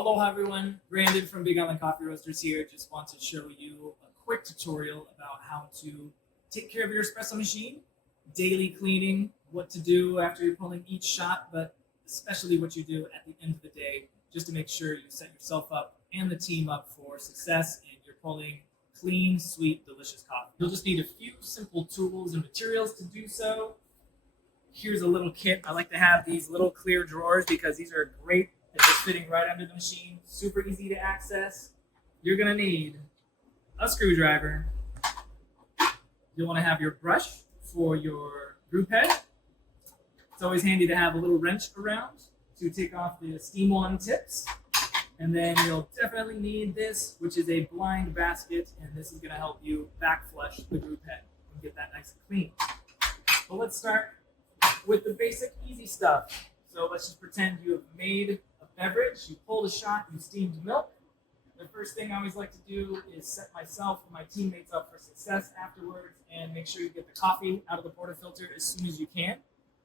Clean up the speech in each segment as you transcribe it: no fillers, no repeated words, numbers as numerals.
Aloha everyone, Brandon from Big Island Coffee Roasters here. Just want to show you a quick tutorial about how to take care of your espresso machine, daily cleaning, what to do after you're pulling each shot, but especially what you do at the end of the day, just to make sure you set yourself up and the team up for success and you're pulling clean, sweet, delicious coffee. You'll just need a few simple tools and materials to do so. Here's a little kit. I like to have these little clear drawers because these are great at just fitting right under the machine. Super easy to access. You're gonna need a screwdriver. You'll want to have your brush for your group head. It's always handy to have a little wrench around to take off the steam wand tips. And then you'll definitely need this, which is a blind basket, and this is gonna help you back flush the group head and get that nice and clean. But let's start with the basic easy stuff. So let's just pretend you have made a beverage, you pulled a shot, you steamed milk. The first thing I always like to do is set myself and my teammates up for success afterwards and make sure you get the coffee out of the portafilter as soon as you can.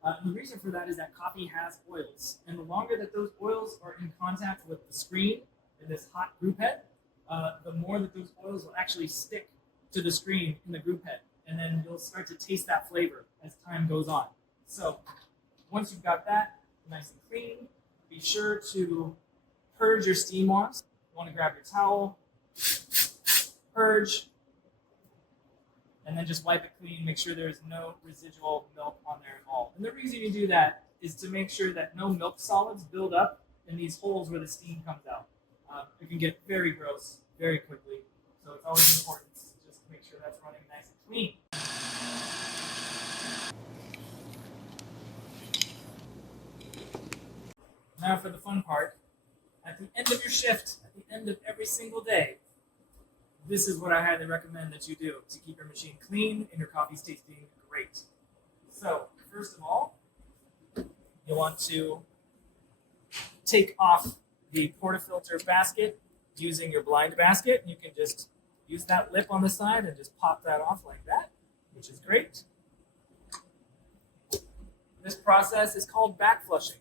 And the reason for that is that coffee has oils. And the longer that those oils are in contact with the screen in this hot group head, the more that those oils will actually stick to the screen in the group head. And then you'll start to taste that flavor as time goes on. So once you've got that nice and clean, be sure to purge your steam wands. You want to grab your towel, purge, and then just wipe it clean. Make sure there's no residual milk on there at all. And the reason you do that is to make sure that no milk solids build up in these holes where the steam comes out. It can get very gross very quickly. So it's always important just to make sure that's running nice and clean. Now for the fun part. At the end of your shift, at the end of every single day, this is what I highly recommend that you do to keep your machine clean and your coffees tasting great. So, first of all, you'll want to take off the portafilter basket using your blind basket. You can just use that lip on the side and just pop that off like that, which is great. This process is called back flushing.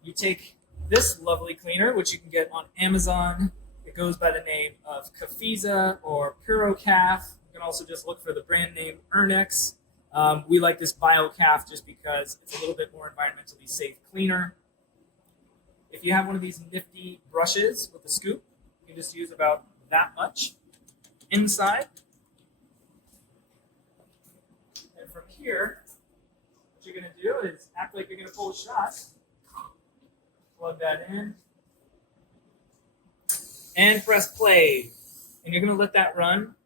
You take this lovely cleaner, which you can get on Amazon. It goes by the name of Cafiza or PuroCaf. You can also just look for the brand name Ernex. We like this BioCaf just because it's a little bit more environmentally safe cleaner. If you have one of these nifty brushes with a scoop, you can just use about that much inside. And from here, what you're going to do is act like you're going to pull a shot. Plug that in. And press play. And you're going to let that run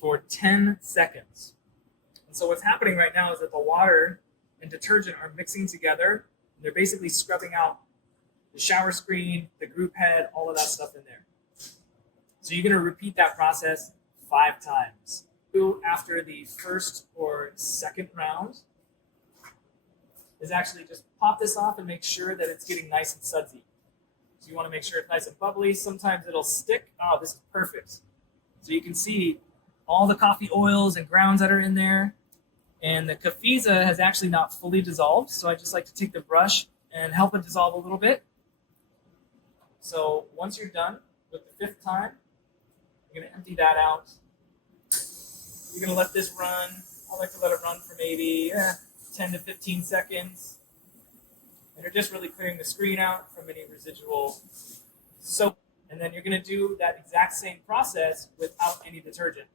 for 10 seconds. And so what's happening right now is that the water and detergent are mixing together. And they're basically scrubbing out the shower screen, the group head, all of that stuff in there. So you're going to repeat that process 5 times. After the first or second round is actually just pop this off and make sure that it's getting nice and sudsy. So you want to make sure it's nice and bubbly. Sometimes it'll stick. Oh, this is perfect. So you can see all the coffee oils and grounds that are in there. And the Cafiza has actually not fully dissolved. So I just like to take the brush and help it dissolve a little bit. So once you're done with the 5th time, you're going to empty that out. You're going to let this run. I like to let it run for maybe 10 to 15 seconds. And you're just really clearing the screen out from any residual soap. And then you're going to do that exact same process without any detergent.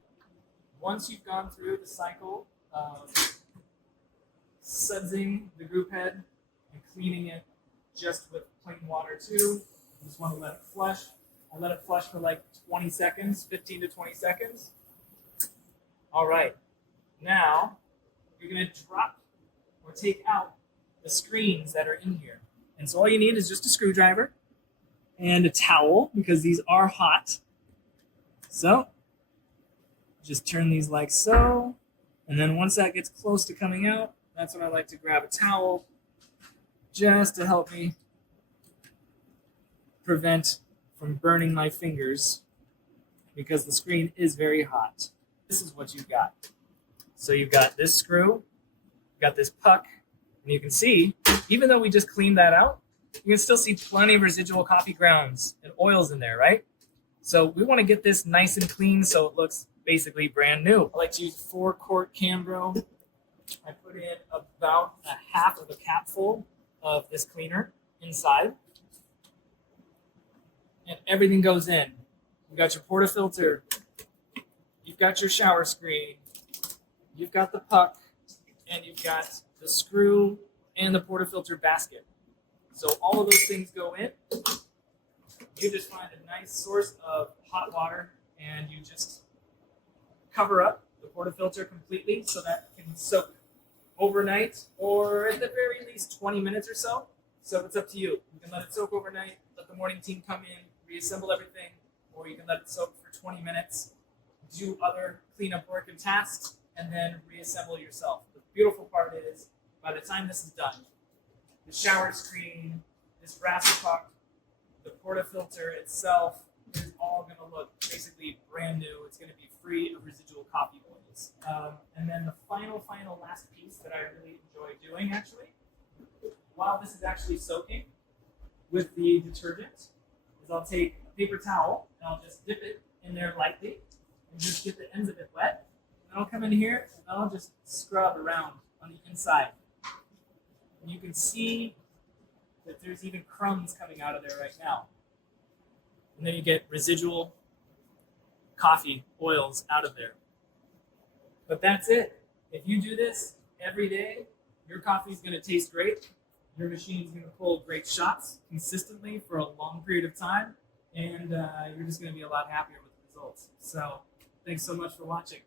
Once you've gone through the cycle of sudsing the group head and cleaning it just with plain water too, you just want to let it flush. I let it flush for like 20 seconds, 15 to 20 seconds. All right. Now, you're going to drop or take out the screens that are in here. And so all you need is just a screwdriver and a towel because these are hot. So just turn these like so. And then once that gets close to coming out, that's when I like to grab a towel just to help me prevent from burning my fingers because the screen is very hot. This is what you've got. So you've got this screw, you've got this puck, and you can see, even though we just cleaned that out, you can still see plenty of residual coffee grounds and oils in there, right? So we want to get this nice and clean so it looks basically brand new. I like to use 4-quart Cambro. I put in about a half of a capful of this cleaner inside. And everything goes in. You've got your portafilter. You've got your shower screen. You've got the puck. And you've got the screw and the portafilter basket. So all of those things go in. You just find a nice source of hot water and you just cover up the portafilter completely so that it can soak overnight or at the very least 20 minutes or so. So it's up to you. You can let it soak overnight, let the morning team come in, reassemble everything, or you can let it soak for 20 minutes, do other cleanup work and tasks, and then reassemble yourself. The beautiful part is, by the time this is done, the shower screen, this brass puck, the portafilter itself is all going to look basically brand new. It's going to be free of residual coffee oils. And then the final last piece that I really enjoy doing, actually, while this is actually soaking with the detergent, is I'll take a paper towel and I'll just dip it in there lightly and just get the ends of it wet. And I'll come in here and I'll just scrub around on the inside. And you can see that there's even crumbs coming out of there right now. And then you get residual coffee oils out of there. But that's it. If you do this every day, your coffee is going to taste great. Your machine is going to pull great shots consistently for a long period of time. And you're just going to be a lot happier with the results. So thanks so much for watching.